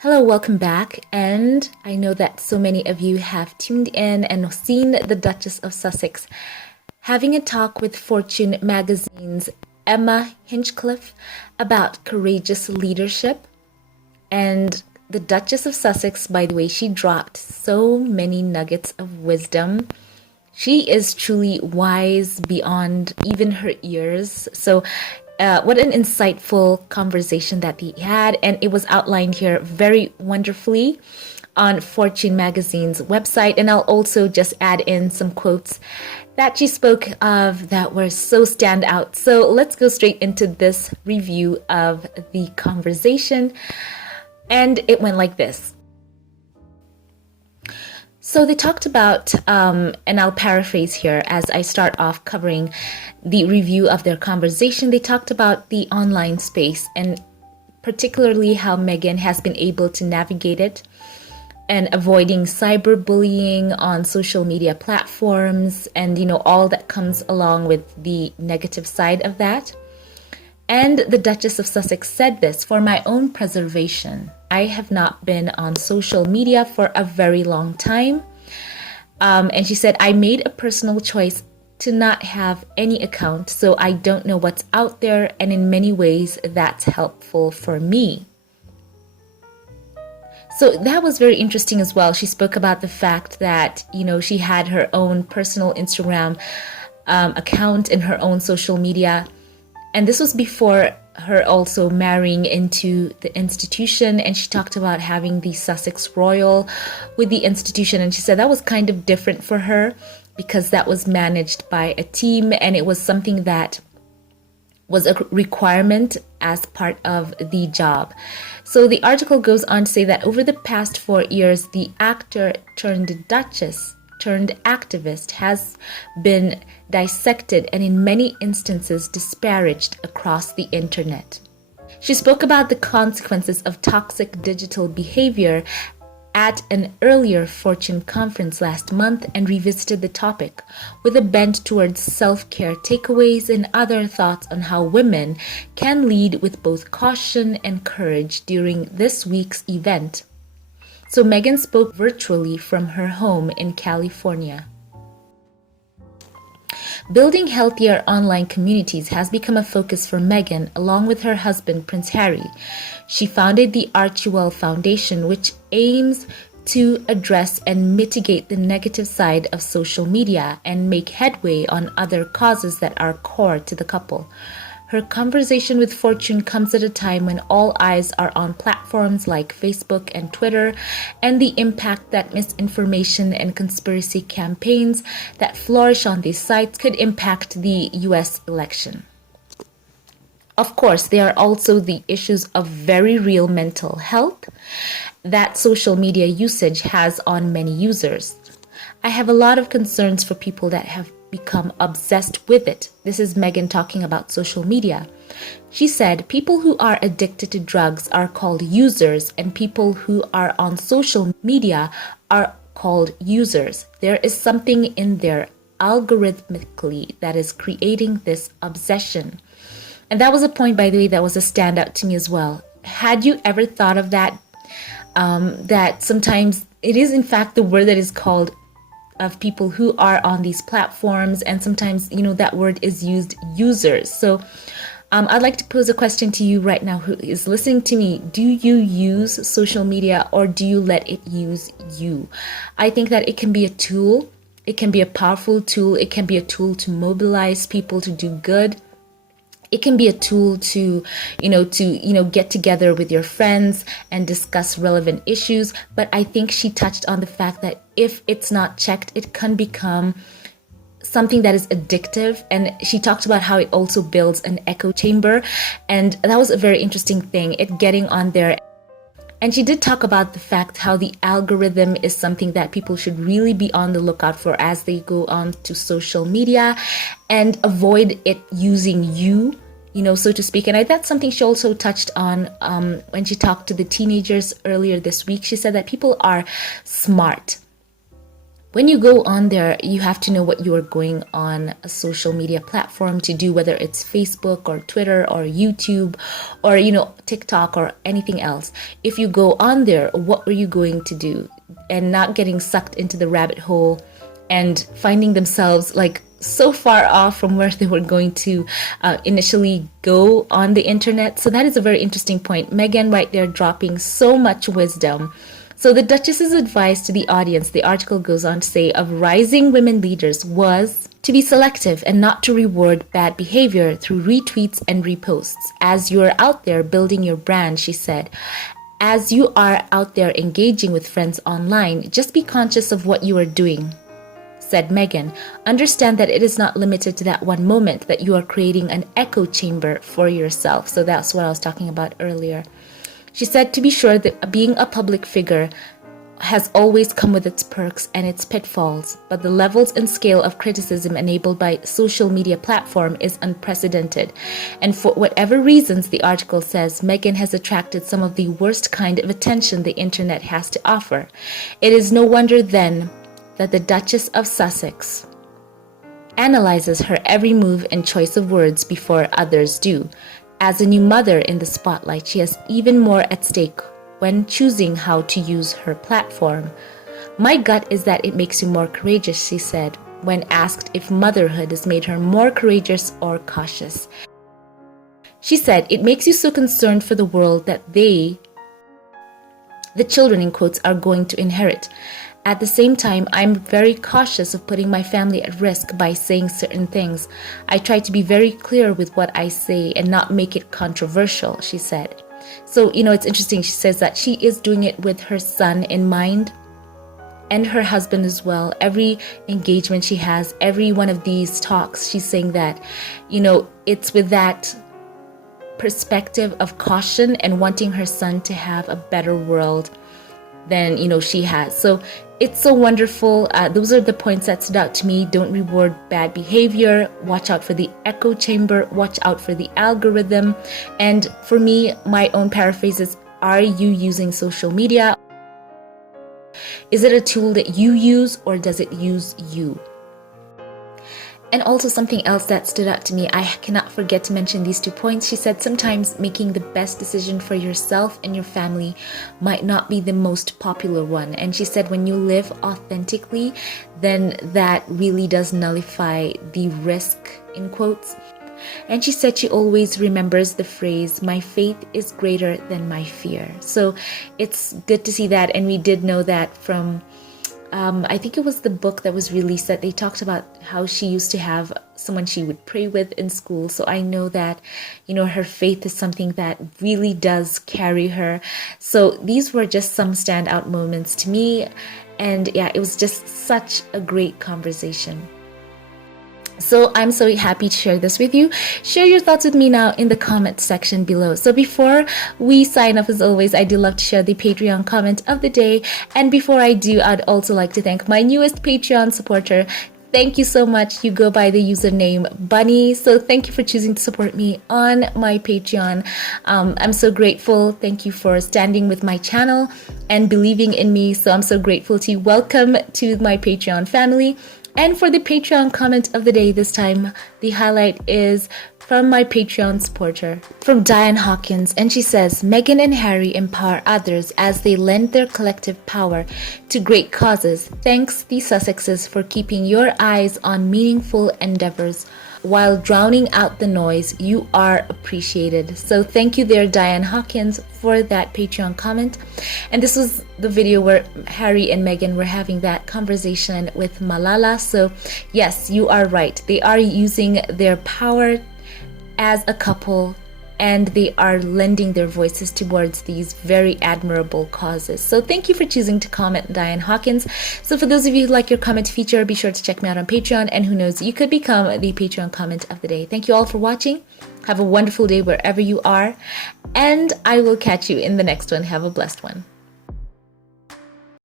Hello, welcome back. And I know that so many of you have tuned in and seen the Duchess of Sussex having a talk with Fortune magazine's Emma Hinchcliffe about courageous leadership. And the Duchess of Sussex, by the way, she dropped so many nuggets of wisdom. She is truly wise beyond even her years. So, what an insightful conversation that he had. And it was outlined here very wonderfully on Fortune magazine's website. And I'll also just add in some quotes that she spoke of that were so standout. So let's go straight into this review of the conversation. And it went like this. So they talked about, and I'll paraphrase here as I start off covering the review of their conversation. They talked about the online space and particularly how Meghan has been able to navigate it and avoiding cyberbullying on social media platforms and, all that comes along with the negative side of that. And the Duchess of Sussex said this: for my own preservation, I have not been on social media for a very long time. And she said, I made a personal choice to not have any account, so I don't know what's out there. And in many ways, that's helpful for me. So that was very interesting as well. She spoke about the fact that, she had her own personal Instagram account and her own social media. And this was before her also marrying into the institution. And she talked about having the Sussex Royal with the institution. And she said that was kind of different for her because that was managed by a team. And it was something that was a requirement as part of the job. So the article goes on to say that over the past 4 years, the actor turned Duchess turned activist has been dissected and in many instances disparaged across the internet. She spoke about the consequences of toxic digital behavior at an earlier Fortune conference last month and revisited the topic with a bent towards self-care takeaways and other thoughts on how women can lead with both caution and courage during this week's event. So Meghan spoke virtually from her home in California. Building healthier online communities has become a focus for Meghan, along with her husband, Prince Harry. She founded the Archie Foundation, which aims to address and mitigate the negative side of social media and make headway on other causes that are core to the couple. Her conversation with Fortune comes at a time when all eyes are on platforms like Facebook and Twitter and the impact that misinformation and conspiracy campaigns that flourish on these sites could impact the US election. Of course, there are also the issues of very real mental health that social media usage has on many users. I have a lot of concerns for people that have become obsessed with it. This is Meghan talking about social media. She said, people who are addicted to drugs are called users, and people who are on social media are called users. There is something in there algorithmically that is creating this obsession. And that was a point, by the way, that was a standout to me as well. Had you ever thought of that? That sometimes it is in fact the word that is called of people who are on these platforms, and sometimes that word is used, users. So I'd like to pose a question to you right now who is listening to me. Do you use social media, or do you let it use you? I think that it can be a tool. It can be a powerful tool. It can be a tool to mobilize people to do good. It can be a tool to get together with your friends and discuss relevant issues. But I think she touched on the fact that if it's not checked, it can become something that is addictive. And she talked about how it also builds an echo chamber. And that was a very interesting thing, it getting on there. And she did talk about the fact how the algorithm is something that people should really be on the lookout for as they go on to social media and avoid it using you, so to speak. And that's something she also touched on when she talked to the teenagers earlier this week. She said that people are smart, When you go on there, you have to know what you are going on a social media platform to do, whether it's Facebook or Twitter or YouTube or, TikTok or anything else. If you go on there, what are you going to do? And not getting sucked into the rabbit hole and finding themselves like so far off from where they were going to initially go on the internet. So that is a very interesting point. Meghan right there dropping so much wisdom. So the Duchess's advice to the audience, the article goes on to say, of rising women leaders was to be selective and not to reward bad behavior through retweets and reposts. As you are out there building your brand, she said, as you are out there engaging with friends online, just be conscious of what you are doing, said Meghan. Understand that it is not limited to that one moment, that you are creating an echo chamber for yourself. So that's what I was talking about earlier. She said to be sure that being a public figure has always come with its perks and its pitfalls, but the levels and scale of criticism enabled by social media platform is unprecedented. And for whatever reasons, the article says, Meghan has attracted some of the worst kind of attention the internet has to offer. It is no wonder then that the Duchess of Sussex analyzes her every move and choice of words before others do. As a new mother in the spotlight, she has even more at stake when choosing how to use her platform. My gut is that it makes you more courageous, she said, when asked if motherhood has made her more courageous or cautious. She said, it makes you so concerned for the world that the children in quotes, are going to inherit. At the same time, I'm very cautious of putting my family at risk by saying certain things. I try to be very clear with what I say and not make it controversial, she said. So, it's interesting. She says that she is doing it with her son in mind and her husband as well. Every engagement she has, every one of these talks, she's saying that, it's with that perspective of caution and wanting her son to have a better world than she has. So it's so wonderful. Those are the points that stood out to me. Don't reward bad behavior. Watch out for the echo chamber. Watch out for the algorithm. And for me, my own paraphrase is, are you using social media? Is it a tool that you use, or does it use you? And also something else that stood out to me, I cannot forget to mention these 2 points. She said sometimes making the best decision for yourself and your family might not be the most popular one. And she said when you live authentically, then that really does nullify the risk, in quotes. And she said she always remembers the phrase, my faith is greater than my fear. So it's good to see that. And we did know that from I think it was the book that was released, that they talked about how she used to have someone she would pray with in school. So I know that, her faith is something that really does carry her. So these were just some standout moments to me. And yeah, it was just such a great conversation. So I'm so happy to share this with you. Share your thoughts with me now in the comment section below. So before we sign off, as always, I do love to share the Patreon comment of the day. And before I do, I'd also like to thank my newest Patreon supporter. Thank you so much. You go by the username Bunny. So thank you for choosing to support me on my Patreon. I'm so grateful. Thank you for standing with my channel and believing in me. So I'm so grateful to you. Welcome to my Patreon family. And for the Patreon comment of the day this time, the highlight is from my Patreon supporter, from Diane Hawkins. And she says, Meghan and Harry empower others as they lend their collective power to great causes. Thanks the Sussexes for keeping your eyes on meaningful endeavors. While drowning out the noise, you are appreciated. So thank you there, Diane Hawkins, for that Patreon comment. And this was the video where Harry and Meghan were having that conversation with Malala. So yes, you are right. They are using their power as a couple, and they are lending their voices towards these very admirable causes. So thank you for choosing to comment, Diane Hawkins. So for those of you who like your comment feature, be sure to check me out on Patreon, and who knows, you could become the Patreon comment of the day. Thank you all for watching. Have a wonderful day wherever you are, and I will catch you in the next one. Have a blessed one.